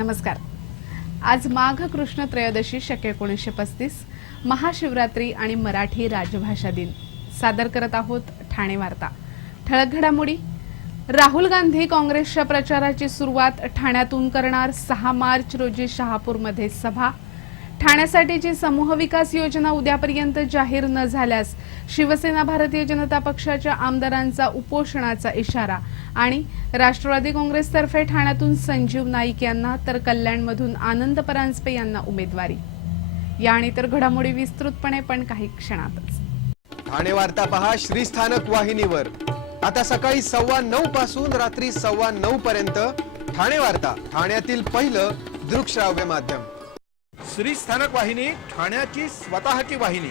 नमस्कार. आज माघ कृष्ण त्रयोदशी शक्य एकोणीसशे पस्तीस महाशिवरात्री आणि मराठी राजभाषा दिन. सादर करत आहोत ठाणे वार्ता. ठळक घडामोडी. राहुल गांधी काँग्रेसच्या प्रचाराची सुरुवात ठाण्यातून करणार सहा मार्च रोजी शहापूरमध्ये सभा. ठाण्यासाठीची समूह विकास योजना उद्यापर्यंत जाहीर न झाल्यास शिवसेना भारतीय जनता पक्षाच्या आमदारांचा उपोषणाचा इशारा. आणि राष्ट्रवादी काँग्रेसतर्फे ठाण्यातून संजीव नाईक यांना तर कल्याणमधून आनंद परांजपे यांना उमेदवारी. या आणि तर घडामोडी विस्तृतपणे पण काही क्षणातच. ठाणे वार्ता पहा श्रीस्थानक वाहिनीवर. आता सकाळी सव्वा नऊ पासून रात्री सव्वा नऊ पर्यंत ठाणे वार्ता ठाण्यातील पहिलं दृकश्राव्य माध्यम. श्री स्थानक वाहिनी ठाण्याची स्वतःची वाहिनी.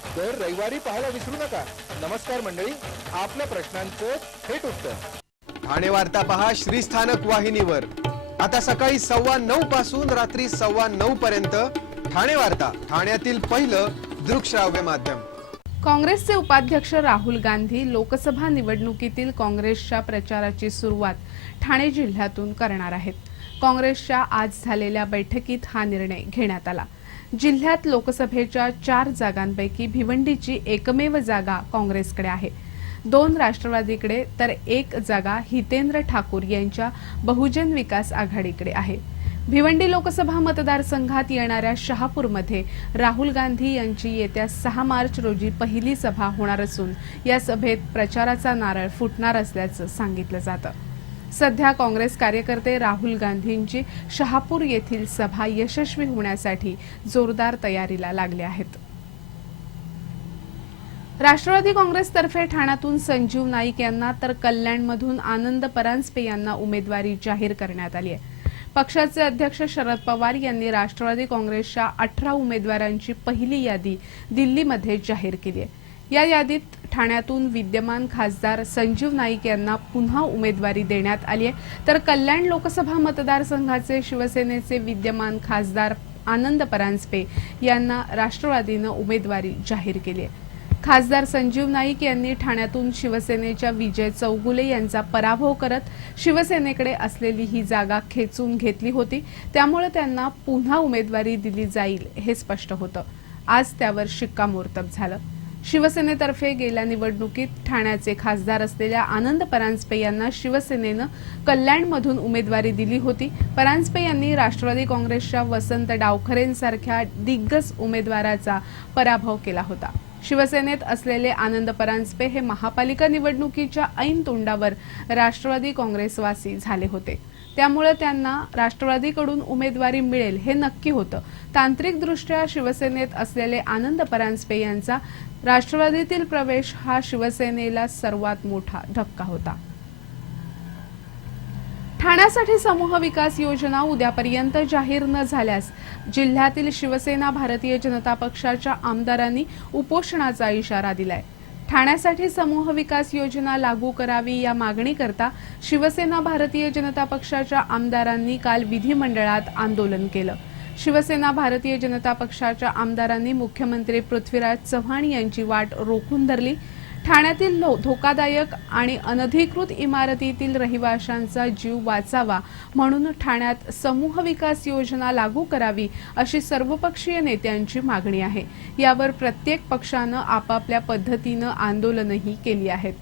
दर रविवारी पाहायला विसरू नका. नमस्कार मंडळी आपल्या प्रश्नांचं थेट उत्तर. ठाणे वार्ता पहा श्रीस्थानक वाहिनीवर. आता सकाळी सव्वा नऊ पासून रात्री सव्वा नऊ पर्यंत ठाणे वार्ता ठाण्यातील पहिलं दृकश्राव्य माध्यम. काँग्रेसचे उपाध्यक्ष राहुल गांधी लोकसभा निवडणुकीतील काँग्रेसच्या प्रचाराची सुरुवात ठाणे जिल्ह्यातून करणार आहेत. काँग्रेसच्या आज झालेल्या बैठकीत हा निर्णय घेण्यात आला. जिल्ह्यात लोकसभेच्या चार जागांपैकी भिवंडीची एकमेव जागा काँग्रेसकडे आहे. दोन राष्ट्रवादीकडे तर एक जागा हितेंद्र ठाकूर यांच्या बहुजन विकास आघाडीकडे आहे. भिवंडी लोकसभा मतदारसंघात येणाऱ्या शहापूरमध्ये राहुल गांधी यांची येत्या सहा मार्च रोजी पहिली सभा होणार असून या सभेत प्रचाराचा नारळ फुटणार असल्याचं सांगितलं जातं. सध्या काँग्रेस कार्यकर्ते राहुल गांधींची शहापूर येथील सभा यशस्वी होण्यासाठी जोरदार तयारीला लागले आहेत. राष्ट्रवादी काँग्रेसतर्फे ठाण्यातून संजीव नाईक यांना तर कल्याणमधून आनंद परांजपे यांना उमेदवारी जाहीर करण्यात आली आहे. पक्षाचे अध्यक्ष शरद पवार यांनी राष्ट्रवादी काँग्रेसच्या अठरा उमेदवारांची पहिली यादी दिल्लीमध्ये जाहीर केली आहे. या यादीत ठाण्यातून विद्यमान खासदार संजीव नाईक यांना पुन्हा उमेदवारी देण्यात आली आहे. तर कल्याण लोकसभा मतदारसंघाचे शिवसेनेचे विद्यमान खासदार आनंद परांजपे यांना राष्ट्रवादीनं उमेदवारी जाहीर केली आहे. खासदार संजीव नाईक यांनी ठाण्यातून शिवसेनेच्या विजय चौगुले यांचा पराभव करत शिवसेनेकडे असलेली ही जागा खेचून घेतली होती. त्यामुळे त्यांना पुन्हा उमेदवारी दिली जाईल हे स्पष्ट होतं. आज त्यावर शिक्कामोर्तब झालं. शिवसेनेतर्फे गेल्या निवडणुकीत ठाण्याचे खासदार असलेल्या आनंद परांजपे यांना शिवसेनेनं कल्याणमधून उमेदवारी दिली होती. परांजपे यांनी राष्ट्रवादी काँग्रेसच्या वसंत डावखरेंसारख्या दिग्गज उमेदवाराचा पराभव केला होता. शिवसेनेत असलेले आनंद परांजपे हे महापालिका निवडणुकीच्या ऐन तोंडावर राष्ट्रवादी काँग्रेसवासी झाले होते. त्यामुळे त्यांना राष्ट्रवादीकडून उमेदवारी मिळेल हे नक्की होतं. तांत्रिकदृष्ट्या शिवसेनेत असलेले आनंद परांजपे यांचा राष्ट्रवादीतील प्रवेश हा शिवसेनेला सर्वात मोठा धक्का होता. ठाण्यासाठी समूह विकास योजना उद्यापर्यंत जाहीर न झाल्यास जिल्ह्यातील शिवसेना भारतीय जनता पक्षाच्या आमदारांनी उपोषणाचा इशारा दिलाय. ठाण्यासाठी समूह विकास योजना लागू करावी या मागणीकरता शिवसेना भारतीय जनता पक्षाच्या आमदारांनी काल विधिमंडळात आंदोलन केलं. शिवसेना भारतीय जनता पक्षाच्या आमदारांनी मुख्यमंत्री पृथ्वीराज चव्हाण यांची वाट रोखून धरली. ठाण्यातील लो- धोकादायक आणि अनधिकृत इमारतीतील रहिवाशांचा जीव वाचावा म्हणून ठाण्यात समूह विकास योजना लागू करावी अशी सर्वपक्षीय नेत्यांची मागणी आहे. यावर प्रत्येक पक्षानं आपापल्या पद्धतीनं आंदोलनही केली आहेत.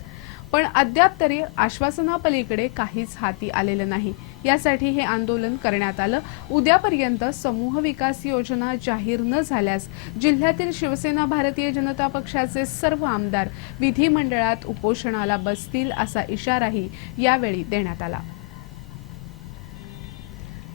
पण अद्याप तरी आश्वासनापलीकडे काहीच हाती आलेलं नाही. यासाठी हे आंदोलन करण्यात आलं. उद्यापर्यंत समूह विकास योजना जाहीर न झाल्यास जिल्ह्यातील शिवसेना भारतीय जनता पक्षाचे सर्व आमदार विधिमंडळात उपोषणाला बसतील असा इशाराही यावेळी देण्यात आला.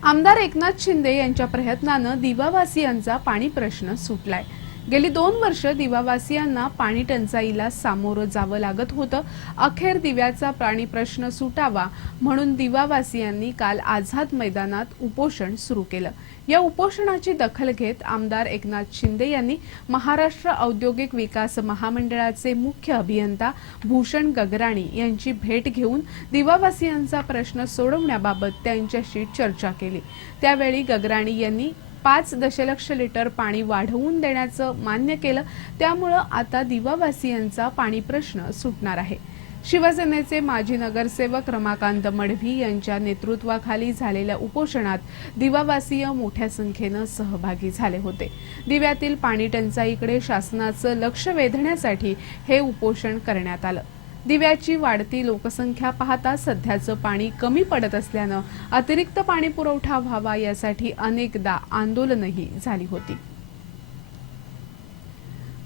आमदार एकनाथ शिंदे यांच्या प्रयत्नानं दिवावासियांचा पाणी प्रश्न सुटलाय. गेली दोन वर्ष दिवावासियांना पाणी टंचाईला सामोरं जावं लागत होतं. अखेर दिव्याचा प्राणी प्रश्न सुटावा म्हणून दिवावासियांनी काल आझाद मैदानात उपोषण सुरू केलं. या उपोषणाची दखल घेत आमदार एकनाथ शिंदे यांनी महाराष्ट्र औद्योगिक विकास महामंडळाचे मुख्य अभियंता भूषण गगराणी यांची भेट घेऊन दिवावासियांचा प्रश्न सोडवण्याबाबत त्यांच्याशी चर्चा केली. त्यावेळी गगराणी यांनी पाच दशलक्ष लिटर पाणी वाढवून देण्याचं मान्य केलं त्यामुळं आता दिवावासियांचा पाणी प्रश्न सुटणार आहे. शिवसेनेचे माजी नगरसेवक रमाकांत मडवी यांच्या नेतृत्वाखाली झालेल्या उपोषणात दिवावासीय मोठ्या संख्येनं सहभागी झाले होते. दिव्यातील पाणी टंचाईकडे शासनाचं लक्ष वेधण्यासाठी हे उपोषण करण्यात आलं. दिव्याची वाढती लोकसंख्या पाहता सध्याचं पाणी कमी पडत असल्यानं अतिरिक्त पाणी पुरवठा व्हावा यासाठी अनेकदा आंदोलनही झाली होती.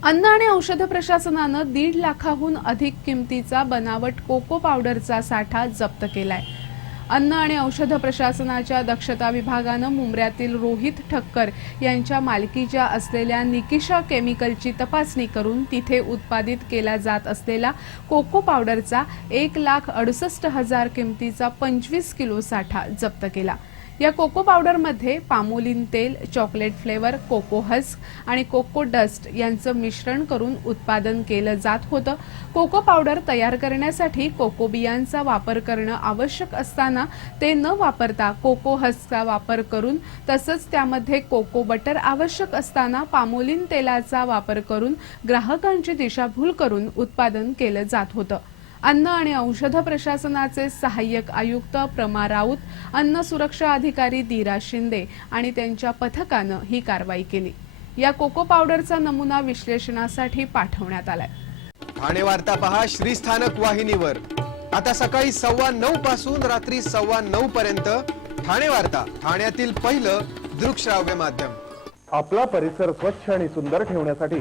अन्न आणि औषध प्रशासनानं दीड लाखाहून अधिक किमतीचा बनावट कोको पावडरचा साठा जप्त केलाय. अन्न आणि औषध प्रशासनाच्या दक्षता विभागानं मुंबऱ्यातील रोहित ठक्कर यांच्या मालकीच्या असलेल्या निकिशा केमिकलची तपासणी करून तिथे उत्पादित केला जात असलेला कोको पावडरचा एक लाख अडुसष्ट हजार किमतीचा पंचवीस किलो साठा जप्त केला. या कोको पावडरमध्ये पामोलिन तेल चॉकलेट फ्लेवर कोको हस्क आणि कोको डस्ट यांचं मिश्रण करून उत्पादन केलं जात होतं. कोको पावडर तयार करण्यासाठी कोको बियांचा वापर करणं आवश्यक असताना ते न वापरता कोको हस्कचा वापर करून तसंच त्यामध्ये कोको बटर आवश्यक असताना पामोलिन तेलाचा वापर करून ग्राहकांची दिशाभूल करून उत्पादन केलं जात होतं. अन्न आणि औषध प्रशासनाचे सहाय्यक आयुक्त प्रमा राऊत अन्न सुरक्षा अधिकारी धीरा शिंदे आणि त्यांच्या पथकानं ही कारवाई केली. या कोको पावडरचा नमुना विश्लेषणासाठी पाठवण्यात आलाय. ठाणे वार्ता पहा श्रीस्थानक वाहिनीवर. आता सकाळी सव्वा नऊ पासून रात्री सव्वा नऊ पर्यंत ठाणे वार्ता ठाण्यातील पहिलं दृकश्राव्य माध्यम. आपला परिसर स्वच्छ आणि सुंदर ठेवण्यासाठी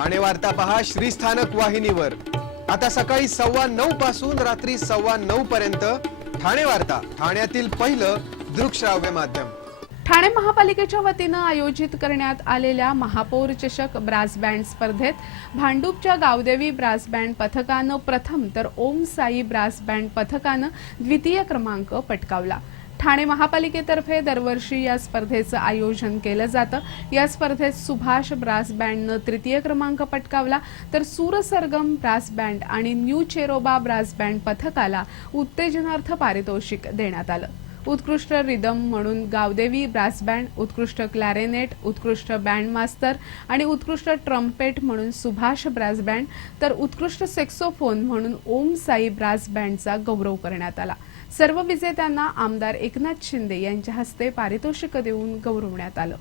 ठाणे वार्ता पहा श्रीस्थानक वाहिनीवर. आता सकाळी सव्वा नऊ पासून रात्री सव्वा नऊ पर्यंत ठाणे वार्ता ठाण्यातील पहिलं दृकश्राव्य माध्यम. ठाणे महापालिकेच्या वतीनं आयोजित करण्यात आलेल्या महापौर चषक ब्रास बँड स्पर्धेत भांडूपच्या गावदेवी ब्रास बँड पथकानं प्रथम तर ओम साई ब्रास बँड पथकानं द्वितीय क्रमांक पटकावला. ठाणे महापालिकेतर्फे दरवर्षी या स्पर्धेचं आयोजन केलं जातं. या स्पर्धेत सुभाष ब्रास बँडनं तृतीय क्रमांक पटकावला. तर सूरसरगम ब्रास बँड आणि न्यू चेरोबा ब्रास बँड पथकाला उत्तेजनार्थ पारितोषिक देण्यात आलं. उत्कृष्ट रिदम म्हणून गावदेवी ब्रास बँड उत्कृष्ट क्लॅरेनेट उत्कृष्ट बँड मास्तर आणि उत्कृष्ट ट्रम्पेट म्हणून सुभाष ब्रास बँड तर उत्कृष्ट सेक्सोफोन म्हणून ओम साई ब्रास बँडचा गौरव करण्यात आला. सर्व विजेत्यांना आमदार एकनाथ शिंदे यांच्या हस्ते पारितोषिक देऊन गौरवण्यात आलं.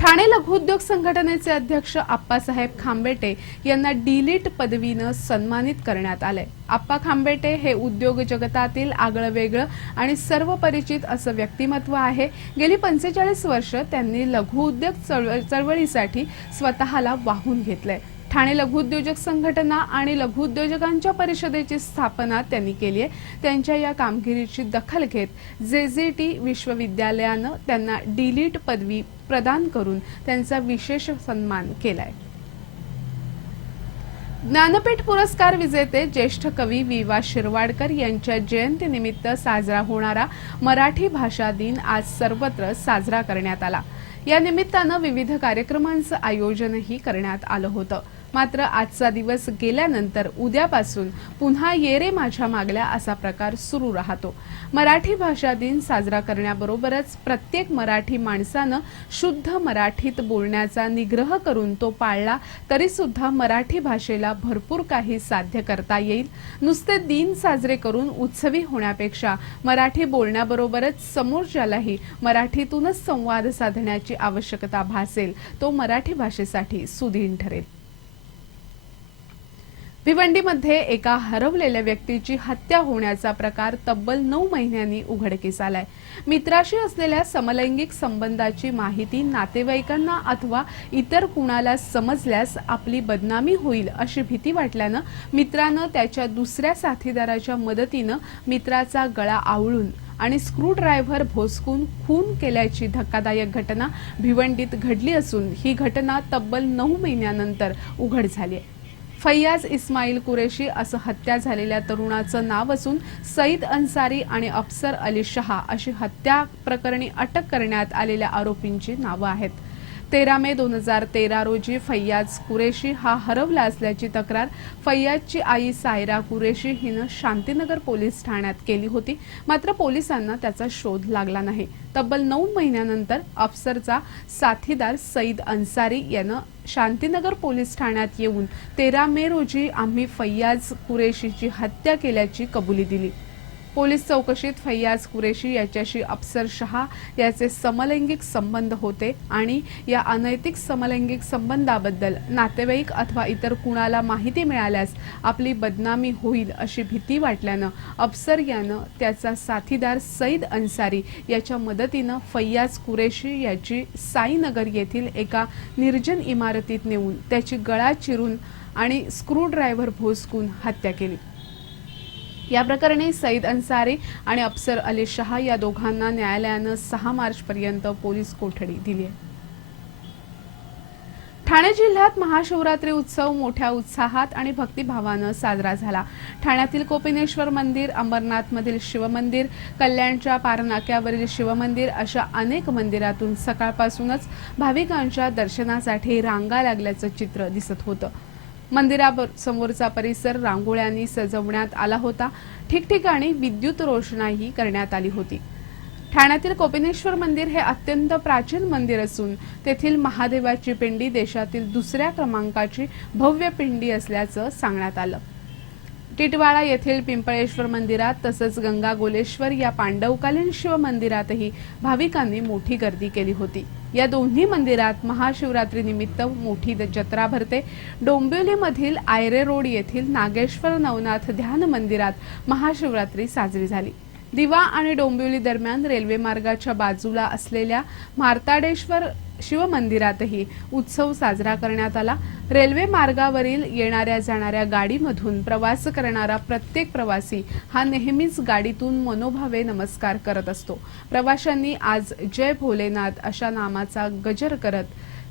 ठाणे लघुउद्योग संघटनेचे अध्यक्ष आप्पासाहेब खांबेटे यांना डिलीट पदवीनं सन्मानित करण्यात आलंय. आप्पा खांबेटे हे उद्योग जगतातील आगळं वेगळं आणि सर्व परिचित असं व्यक्तिमत्व आहे. गेली पंचेचाळीस वर्ष त्यांनी लघुउद्योग चळव- चळवळीसाठी स्वतःला वाहून घेतलंय. ठाणे लघुउद्योजक संघटना आणि लघुउद्योजकांच्या परिषदेची स्थापना त्यांनी केली आहे. त्यांच्या या कामगिरीची दखल घेत जे जे टी विश्वविद्यालयानं त्यांना डिलीट पदवी प्रदान करून त्यांचा विशेष सन्मान केलाय. ज्ञानपीठ पुरस्कार विजेते ज्येष्ठ कवी वि वा. शिरवाडकर यांच्या जयंतीनिमित्त साजरा होणारा मराठी भाषा दिन आज सर्वत्र साजरा करण्यात आला. या निमित्तानं विविध कार्यक्रमांचं आयोजनही करण्यात आलं होतं. मात्र आजचा दिवस गेल्यानंतर उद्यापासून पुन्हा ये रे माझ्या मागल्या असा प्रकार सुरू राहतो. मराठी भाषा दिन साजरा करण्याबरोबरच प्रत्येक मराठी माणसानं शुद्ध मराठीत बोलण्याचा निग्रह करून तो पाळला तरी सुद्धा मराठी भाषेला भरपूर काही साध्य करता येईल. नुसते दिन साजरे करून उत्सवी होण्यापेक्षा मराठी बोलण्याबरोबरच समोरच्यालाही मराठीतूनच संवाद साधण्याची आवश्यकता भासेल तो मराठी भाषेसाठी सुदीन ठरेल. भिवंडीमध्ये एका हरवलेल्या व्यक्तीची हत्या होण्याचा प्रकार तब्बल नऊ महिन्यांनी उघडकीस आलाय. मित्राशी असलेल्या समलैंगिक संबंधाची माहिती नातेवाईकांना अथवा इतर कुणाला समजल्यास आपली बदनामी होईल अशी भीती वाटल्यानं मित्रानं त्याच्या दुसऱ्या साथीदाराच्या मदतीनं मित्राचा गळा आवळून आणि स्क्रू ड्रायव्हर भोसकून खून केल्याची धक्कादायक घटना भिवंडीत घडली असून ही घटना तब्बल नऊ महिन्यानंतर उघड झाली आहे. फैयाज इस्माईल कुरेशी असं हत्या झालेल्या तरुणाचं नाव असून सईद अन्सारी आणि अफसर अली शहा अशी हत्या प्रकरणी अटक करण्यात आलेल्या आरोपींची नावं आहेत. तेरा मे दोन हजार तेरा रोजी फैयाज कुरेशी हा हरवला असल्याची तक्रार फैयाजची आई सायरा कुरेशी हिनं शांतीनगर पोलीस ठाण्यात केली होती. मात्र पोलिसांना त्याचा शोध लागला नाही. तब्बल नऊ महिन्यानंतर अफसरचा साथीदार सईद अन्सारी यानं शांतीनगर पोलीस ठाण्यात येऊन तेरा मे रोजी आम्ही फैयाज कुरेशीची हत्या केल्याची कबुली दिली. पोलीस चौकशीत फैयाज कुरेशी याच्याशी अफसर शहा याचे समलैंगिक संबंध होते आणि या अनैतिक समलैंगिक संबंधाबद्दल नातेवाईक अथवा इतर कुणाला माहिती मिळाल्यास आपली बदनामी होईल अशी भीती वाटल्यानं अफसर यानं त्याचा साथीदार सईद अन्सारी याच्या मदतीनं फैयाज कुरेशी याची साईनगर येथील एका निर्जन इमारतीत नेऊन त्याची गळा चिरून आणि स्क्रूड्रायव्हर भोसकून हत्या केली. या प्रकरणी सईद अन्सारी आणि अफसर अली शहा या दोघांना न्यायालयानं सहा मार्च पर्यंत पोलीस कोठडी दिली आहे. ठाणे जिल्ह्यात महाशिवरात्री उत्सव मोठ्या उत्साहात आणि भक्तिभावानं साजरा झाला. ठाण्यातील कोपिनेश्वर मंदिर अंबरनाथमधील शिवमंदिर कल्याणच्या पारनाक्यावरील शिवमंदिर अशा अनेक मंदिरातून सकाळपासूनच भाविकांच्या दर्शनासाठी रांगा लागल्याचं चित्र दिसत होतं. मंदिरासमोरचा परिसर रांगोळ्यांनी सजवण्यात आला होता. ठिकठिकाणी विद्युत रोषणाई करण्यात आली होती. ठाण्यातील कोपिनेश्वर मंदिर हे अत्यंत प्राचीन मंदिर असून तेथील महादेवाची पिंडी देशातील दुसऱ्या क्रमांकाची भव्य पिंडी असल्याचं सांगण्यात आलं. टिटवाळा येथील पिंपळेश्वर मंदिरात तसंच गंगा गोलेश्वर या पांडवकालीन शिव मंदिरातही भाविकांनी मोठी गर्दी केली होती. या दोन्ही मंदिरात महाशिवरात्री निमित्त मोठी द- जत्रा भरते. डोंबिवलीमधील आयरे रोड येथील नागेश्वर नवनाथ ध्यान मंदिरात महाशिवरात्री साजरी झाली. दिवा आणि डोंबिवली दरम्यान रेल्वे मार्गाच्या बाजूला असलेल्या मार्ताडेश्वर शिवमंदिरातही उत्सव साजरा करण्यात आला. रेल्वे मार्गावरील येणाऱ्या जाणाऱ्या गाडीमधून प्रवास करणारा प्रत्येक प्रवासी हा नेहमीच गाडीतून मनोभावे नमस्कार करत असतो. प्रवाशांनी आज जय भोलेनाथ अशा नामाचा गजर करत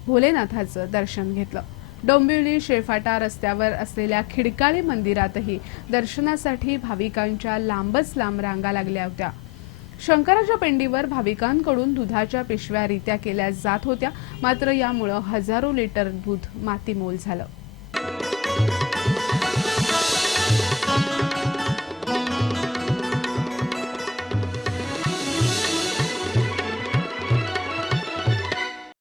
भोलेनाथाचं दर्शन घेतलं. डोंबिवली शेफाटा रस्त्यावर असलेल्या खिडकाळी मंदिरातही दर्शनासाठी भाविकांच्या लांबच लांब रांगा लागल्या होत्या. शंकराच्या पेंडीवर भाविकांकडून दुधाच्या पिशव्या रित्या केल्या जात होत्या. मात्र यामुळं हजारो लिटर दूध मातीमोल झालं.